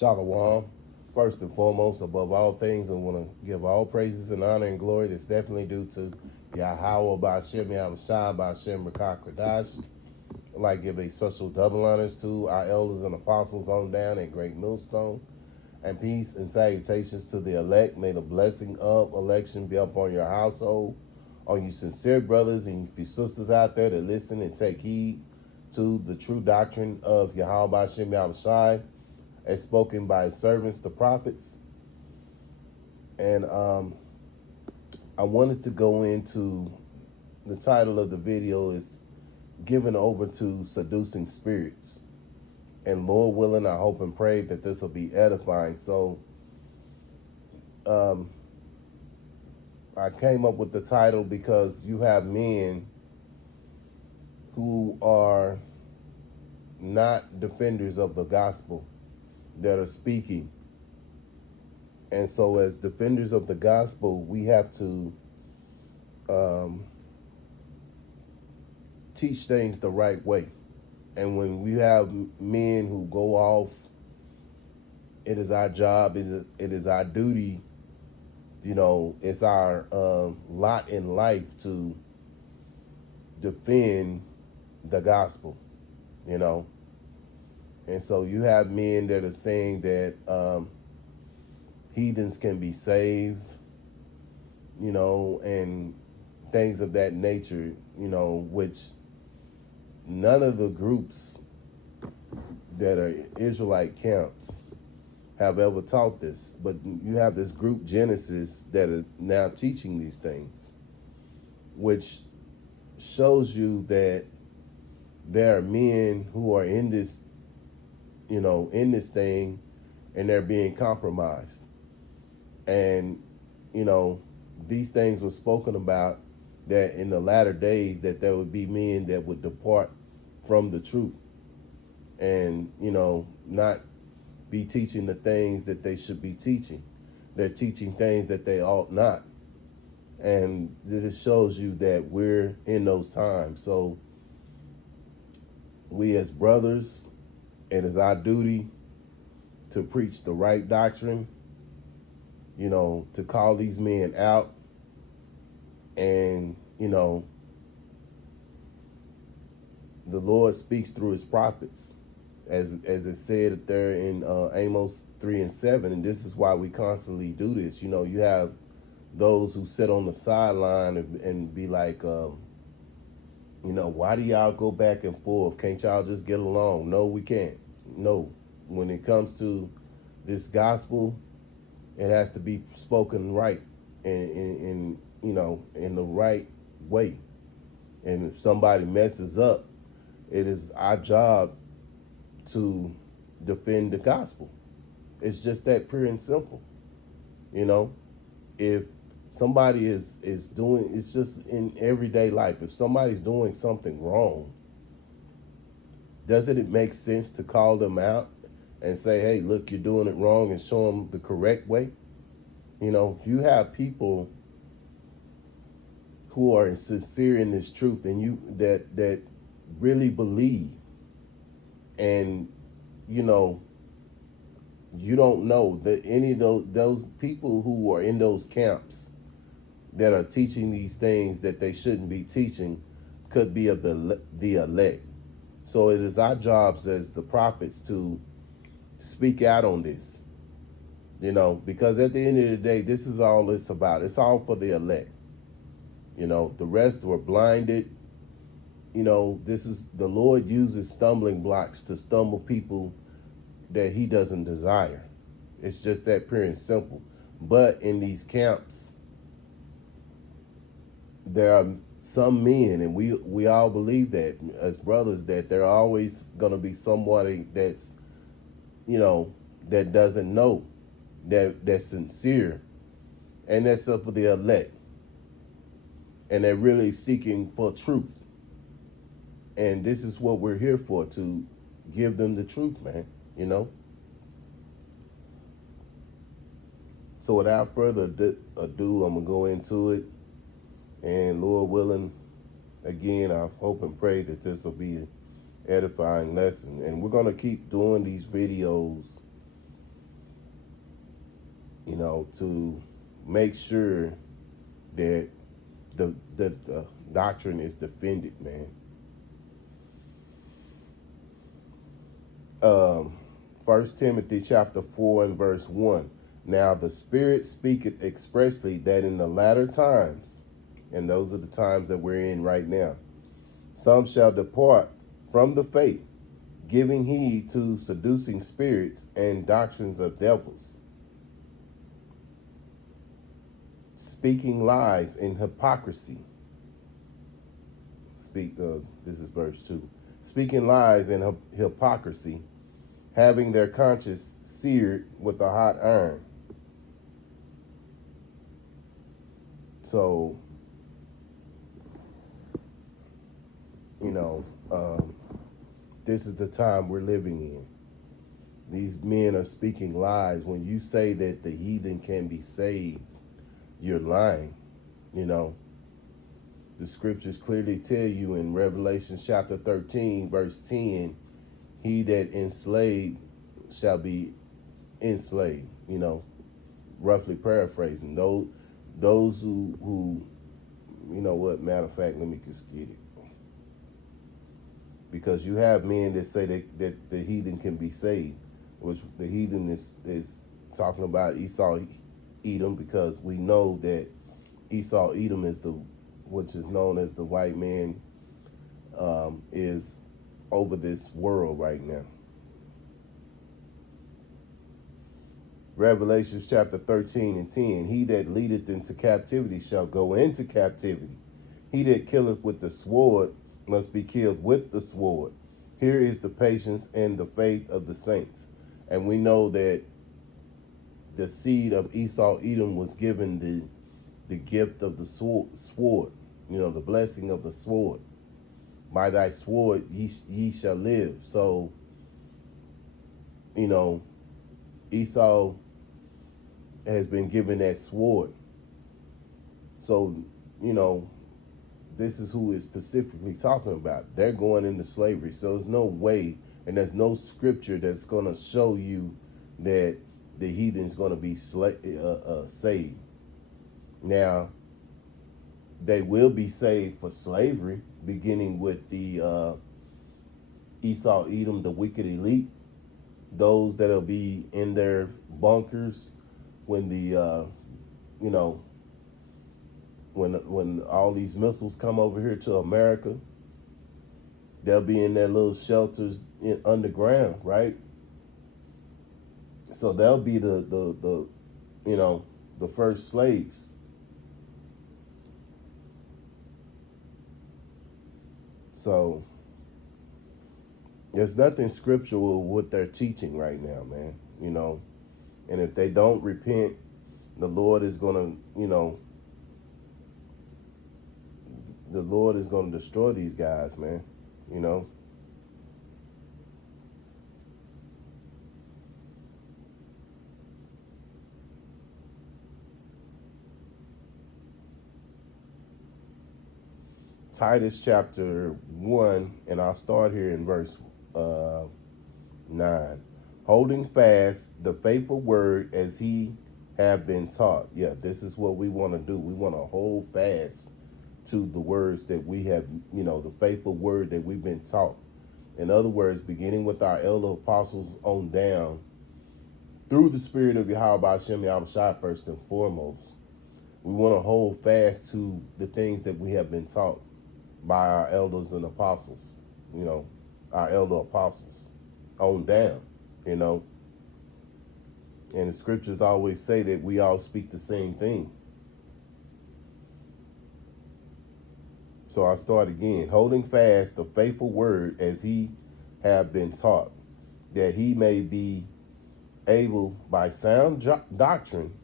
Shalom. First and foremost, above all things, I want to give all praises and honor and glory that's definitely due to Yahweh Ba'Shem Yahushua Ba'Shem Rakah Kradash. I'd like to give a special double honors to our elders and apostles on down at Great Millstone. And peace and salutations to the elect. May the blessing of election be upon your household, on you sincere brothers and your sisters out there that listen and take heed to the true doctrine of Yahweh Ba'Shem Yahushua, as spoken by his servants, the prophets. And I wanted to go into the title of the video is Given Over to Seducing Spirits. And Lord willing, I hope and pray that this will be edifying. So I came up with the title because you have men who are not defenders of the gospel that are speaking. And so as defenders of the gospel, we have to teach things the right way. And when we have men who go off, it is our job, it is our duty, it's our lot in life to defend the gospel, And so you have men that are saying that heathens can be saved, and things of that nature, which none of the groups that are Israelite camps have ever taught this. But you have this group Genesis that are now teaching these things, which shows you that there are men who are in this, in this thing, and they're being compromised. And, these things were spoken about that in the latter days that there would be men that would depart from the truth and, not be teaching the things that they should be teaching. They're teaching things that they ought not. And it shows you that we're in those times. So we as brothers, it is our duty to preach the right doctrine, to call these men out. And, the Lord speaks through his prophets, as it said there in Amos 3:7. And this is why we constantly do this. You have those who sit on the sideline and be like, why do y'all go back and forth? Can't y'all just get along? No, we can't. No. When it comes to this gospel, it has to be spoken right and in the right way. And if somebody messes up, it is our job to defend the gospel. It's just that pure and simple. If somebody is doing, it's just in everyday life. If somebody's doing something wrong, doesn't it make sense to call them out and say, hey, look, you're doing it wrong, and show them the correct way? You have people who are sincere in this truth, and you that really believe, and you don't know that any of those people who are in those camps that are teaching these things that they shouldn't be teaching could be of the elect. So it is our jobs as the prophets to speak out on this, because at the end of the day, this is all it's about. It's all for the elect. The rest were blinded. This is, the Lord uses stumbling blocks to stumble people that he doesn't desire. It's just that pure and simple. But in these camps, there are some men, and we all believe that as brothers, that there are always going to be somebody that's, that doesn't know, that's sincere, and that's up for the elect. And they're really seeking for truth. And this is what we're here for, to give them the truth, man, So without further ado, I'm going to go into it. And Lord willing, again, I hope and pray that this will be an edifying lesson. And we're going to keep doing these videos to make sure that the doctrine is defended, man. um, 1 Timothy chapter 4 and verse 1. Now the Spirit speaketh expressly that in the latter times, and those are the times that we're in right now, some shall depart from the faith, giving heed to seducing spirits and doctrines of devils, speaking lies in hypocrisy. This is verse 2. Speaking lies in hypocrisy, having their conscience seared with a hot iron. So, this is the time we're living in. These men are speaking lies. When you say that the heathen can be saved, you're lying. The scriptures clearly tell you in Revelation chapter 13, verse 10, he that enslaved shall be enslaved, roughly paraphrasing. Those who matter of fact, let me just get it. Because you have men that say that the heathen can be saved, which the heathen is talking about Esau, Edom, because we know that Esau, Edom is which is known as the white man, is over this world right now. Revelation chapter 13 and 10. He that leadeth into captivity shall go into captivity. He that killeth with the sword must be killed with the sword. Here is the patience and the faith of the saints. And we know that the seed of Esau, Edom, was given the gift of the sword, the blessing of the sword. By thy sword ye shall live. So, Esau has been given that sword. So, this is who is specifically talking about. They're going into slavery. So there's no way, and there's no scripture that's going to show you that the heathen's going to be saved. Now, they will be saved for slavery, beginning with the Esau, Edom, the wicked elite, those that'll be in their bunkers when the when all these missiles come over here to America. They'll be in their little shelters underground, right? So they'll be the first slaves. So there's nothing scriptural with their teaching right now, man. And if they don't repent, the Lord is gonna, the Lord is gonna destroy these guys, man. Titus chapter 1, and I'll start here in verse 9. Holding fast the faithful word as he have been taught. Yeah, this is what we want to do. We want to hold fast to the words that we have, the faithful word that we've been taught. In other words, beginning with our elder apostles on down, through the spirit of Yahweh Hashem Yahushua first and foremost, we want to hold fast to the things that we have been taught by our elders and apostles, our elder apostles on down, and the scriptures always say that we all speak the same thing. So I start again. Holding fast the faithful word as he have been taught, that he may be able by sound doctrine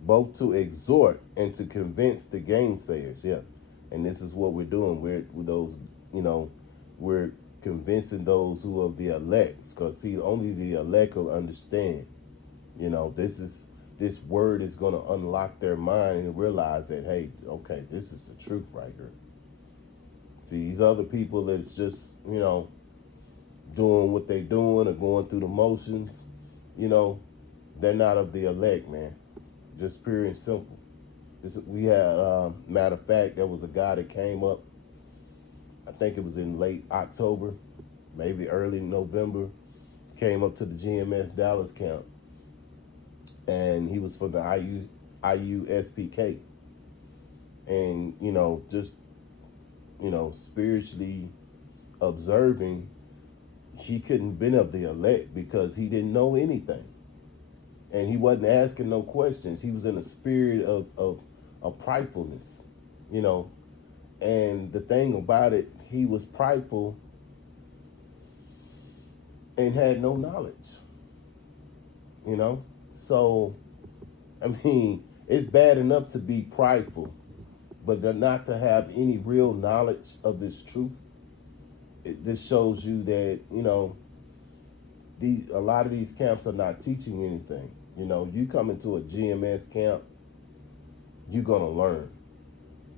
both to exhort and to convince the gainsayers. Yeah. And this is what we're doing. We're with those, we're convincing those who are the elect. Because see, only the elect will understand. This word is going to unlock their mind and realize that, hey, okay, this is the truth right here. See, these other people that's just, doing what they doing or going through the motions, they're not of the elect, man. just pure and simple. We had, matter of fact, there was a guy that came up, I think it was in late October, maybe early November, came up to the GMS Dallas camp, and he was for the IUSPK. And, just, spiritually observing, he couldn't been of the elect because he didn't know anything. And he wasn't asking no questions. He was in a spirit of pridefulness, you know. And the thing about it, he was prideful and had no knowledge, you know. So, I mean, it's bad enough to be prideful, but not to have any real knowledge of this truth. This shows you that, a lot of these camps are not teaching anything. You come into a GMS camp, you're gonna learn.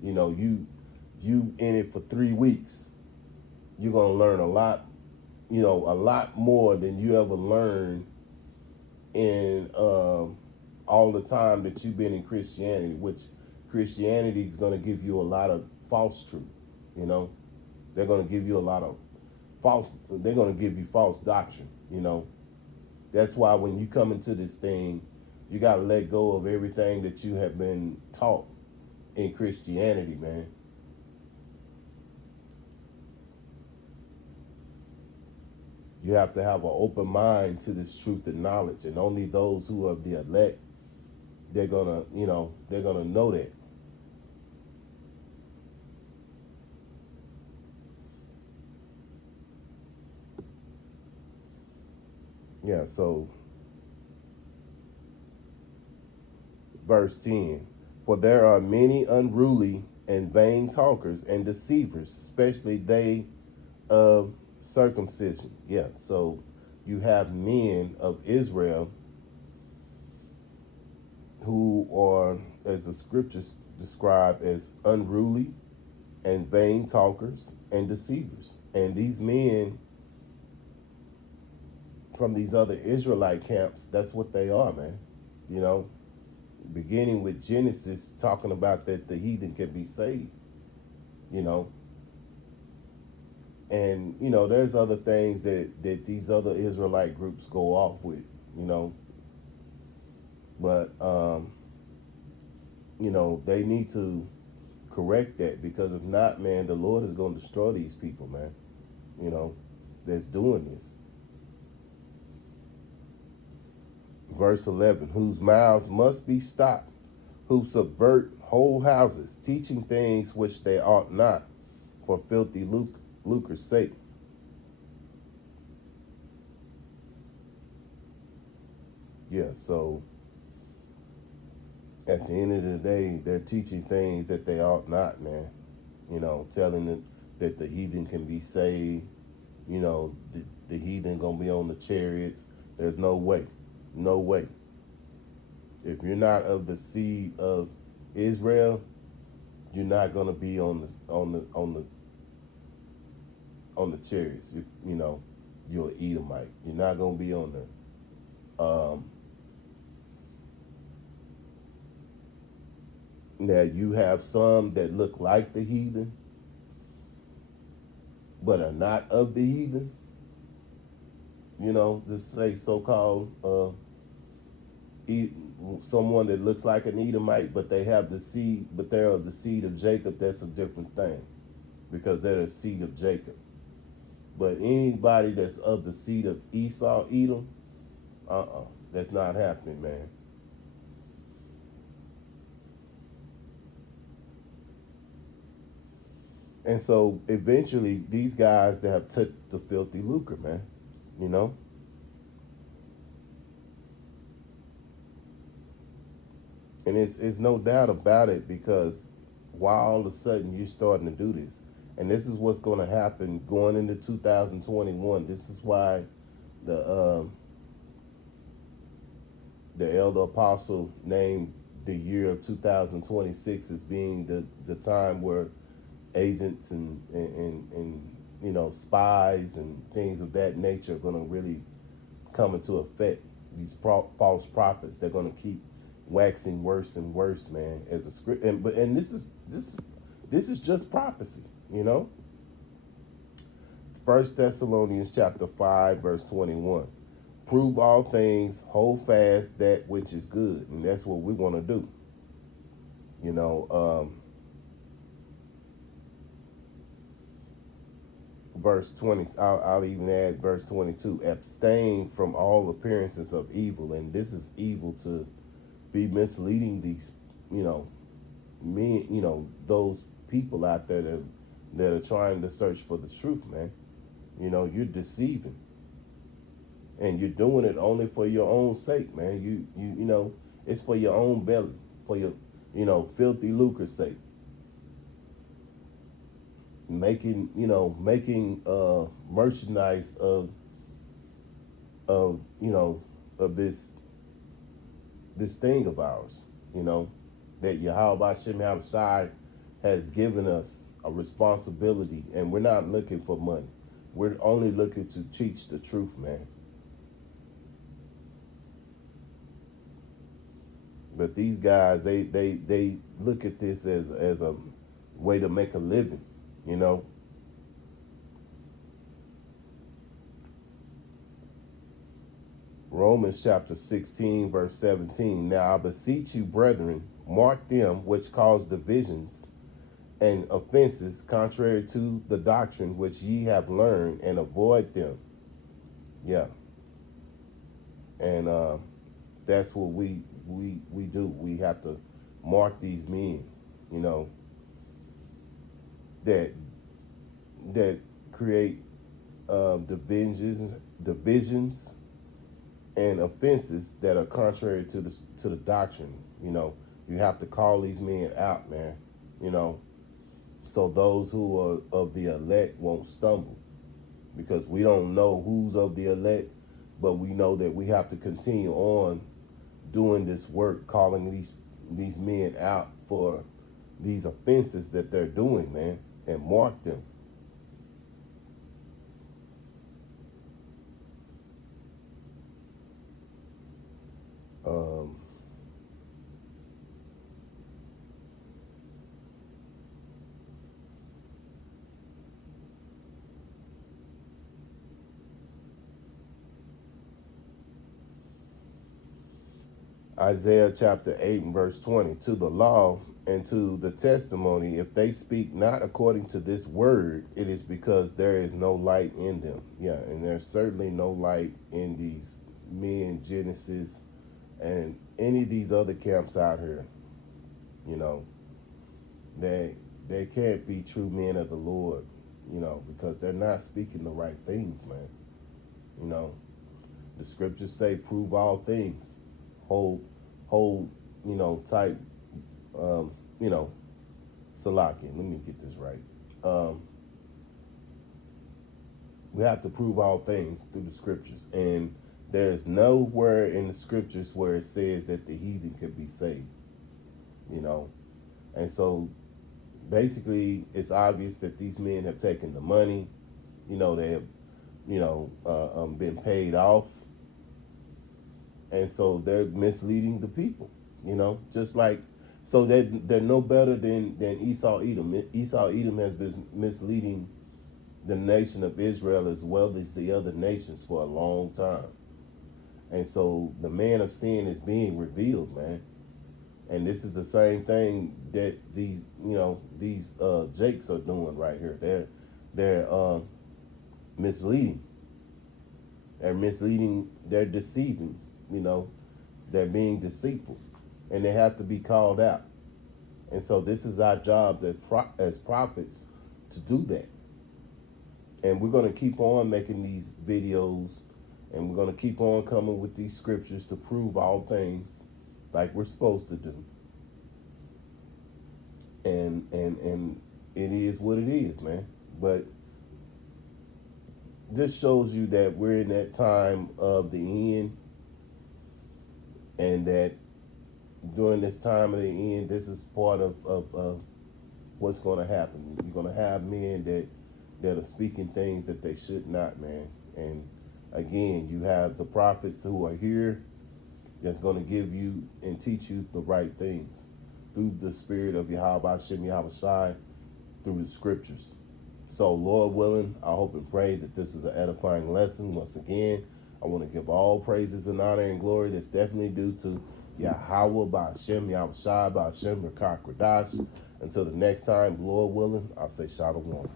You in it for 3 weeks, you're gonna learn a lot. A lot more than you ever learned in all the time that you've been in Christianity. Which Christianity is gonna give you a lot of false truth. They're gonna give you a lot of false. They're gonna give you false doctrine. That's why when you come into this thing, you got to let go of everything that you have been taught in Christianity, man. You have to have an open mind to this truth and knowledge, and only those who are the elect, they're gonna know that. Yeah, so verse 10, for there are many unruly and vain talkers and deceivers, especially they of circumcision. Yeah, so you have men of Israel who are, as the scriptures describe, as unruly and vain talkers and deceivers. And these men from these other Israelite camps, that's what they are, man. Beginning with Genesis, talking about that the heathen can be saved, and there's other things that these other Israelite groups go off with, but they need to correct that, because if not, man, the Lord is going to destroy these people, man, that's doing this. Verse 11, whose mouths must be stopped, who subvert whole houses, teaching things which they ought not, for filthy lucre's sake. Yeah, so at the end of the day, they're teaching things that they ought not, man. Telling them that the heathen can be saved, the heathen gonna be on the chariots. There's no way. No way. If you're not of the seed of Israel, you're not gonna be on the chariots. If you're an Edomite, you're not gonna be on there. Now you have some that look like the heathen, but are not of the heathen. Just say so-called someone that looks like an Edomite, but they have the seed, but they're of the seed of Jacob. That's a different thing, because they're the seed of Jacob. But anybody that's of the seed of Esau, Edom, that's not happening, man. And so eventually, these guys that have took the filthy lucre, man, And it's no doubt about it, because why all of a sudden you're starting to do this? And this is what's going to happen going into 2021. This is why the elder apostle named the year of 2026 as being the time where agents and spies and things of that nature are going to really come into effect. These false prophets, they're going to keep waxing worse and worse, man, as a script. And this is just prophecy, you know. First Thessalonians chapter 5, verse 21. Prove all things, hold fast that which is good. And that's what we want to do. You know, verse 20, I'll even add verse 22. Abstain from all appearances of evil. And this is evil to be misleading these, you know, those people out there that are trying to search for the truth, man. You know, you're deceiving. And you're doing it only for your own sake, man. You know, it's for your own belly, for your, filthy lucre's sake. Making merchandise of this thing of ours, that Yahweh Shem Shai has given us a responsibility, and we're not looking for money. We're only looking to teach the truth, man. But these guys, they look at this as a way to make a living, Romans chapter 16, verse 17. Now I beseech you, brethren, mark them which cause divisions and offenses contrary to the doctrine which ye have learned, and avoid them. Yeah. And that's what we do. We have to mark these men, that create divisions and offenses that are contrary to the doctrine. You have to call these men out, man. So those who are of the elect won't stumble, because we don't know who's of the elect, but we know that we have to continue on doing this work, calling these men out for these offenses that they're doing, man, and mark them. Isaiah chapter 8 and verse 20, to the law and to the testimony, if they speak not according to this word, it is because there is no light in them. Yeah, and there's certainly no light in these men, Genesis, and any of these other camps out here. They can't be true men of the Lord, because they're not speaking the right things, man. The scriptures say, prove all things. Hold, tight, Salaki. Let me get this right. We have to prove all things through the scriptures. And there's nowhere in the scriptures where it says that the heathen could be saved, And so basically it's obvious that these men have taken the money, they have, been paid off. And so they're misleading the people, just like, so they're no better than Esau Edom. Esau Edom has been misleading the nation of Israel as well as the other nations for a long time. And so the man of sin is being revealed, man. And this is the same thing that these Jakes are doing right here. They're misleading. They're misleading, they're deceiving. They're being deceitful, and they have to be called out. And so this is our job as prophets to do that. And we're going to keep on making these videos, and we're going to keep on coming with these scriptures to prove all things like we're supposed to do. And it is what it is, man. But this shows you that we're in that time of the end, and that during this time of the end, this is part of what's going to happen. You're going to have men that are speaking things that they should not, man. And again, you have the prophets who are here, that's going to give you and teach you the right things through the spirit of Yahweh Shem Yahweh Shai, through the scriptures. So, Lord willing, I hope and pray that this is an edifying lesson. Once again, I want to give all praises and honor and glory that's definitely due to Yahweh Ba'ashem, Yahweh Shai, Ba'ashem, Rakak Radash. Until the next time, Lord willing, I'll say Shalom.